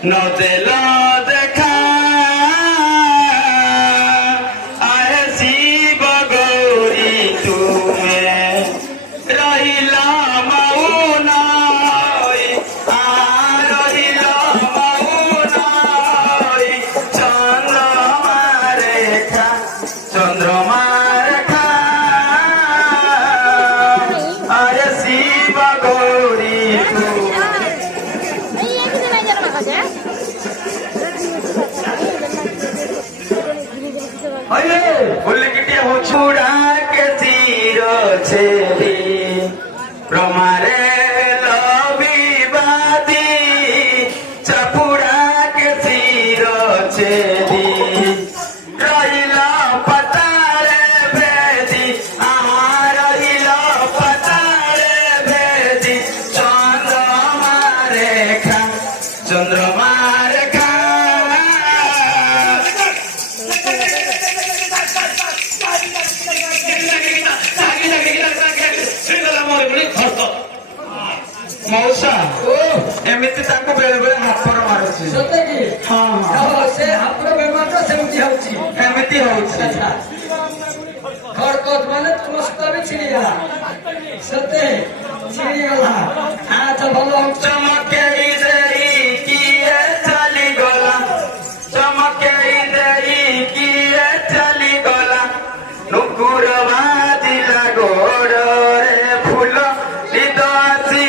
nozzle দেখা আয়ে শিব গৌরী তুমি রহিলা মাউনাই রহিলা মাউনাই চন্দ্রমা রেখা চন্দ্রমা রেখা আয়ে শিব গৌরী তুমি छुड़ा के तीरो छेरी ब्रह्मारे लविवादी चपुड़ा के तीरो छेरी रहिला पतारे भेदी रहिला पतारे भेदी चंद्रमा रेखा चंद्रमा रेखा मौसा एमती बेले बेले हापर मारुची हाँ से हापर बेमार सेमती होची एमती होची खरकत माने तुम सता भी छिड़ी गला सते छिड़ी गला हां तो भलो चमके देरी किए चली गला चमके देरी किए चली गला नुकुरवा दिला गोड़ रे फूल लिदासी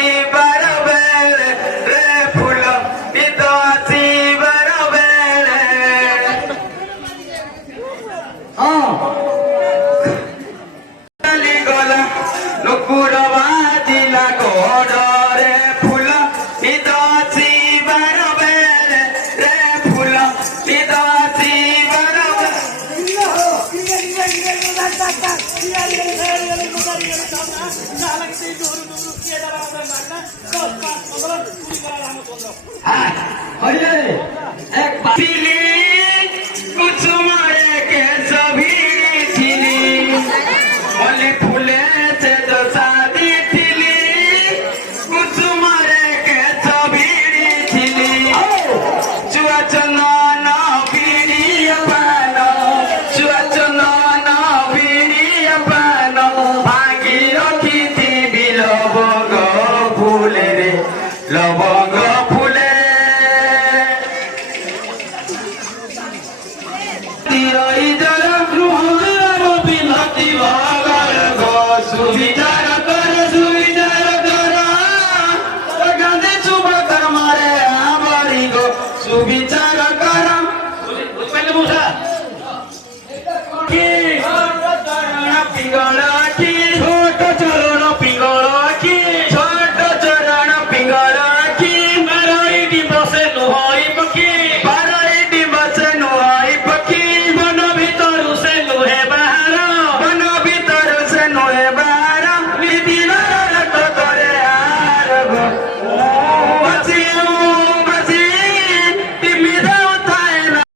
लवंग फूले सुविचार कर गांधी सुबह कर मारे आबारी गो सुविचार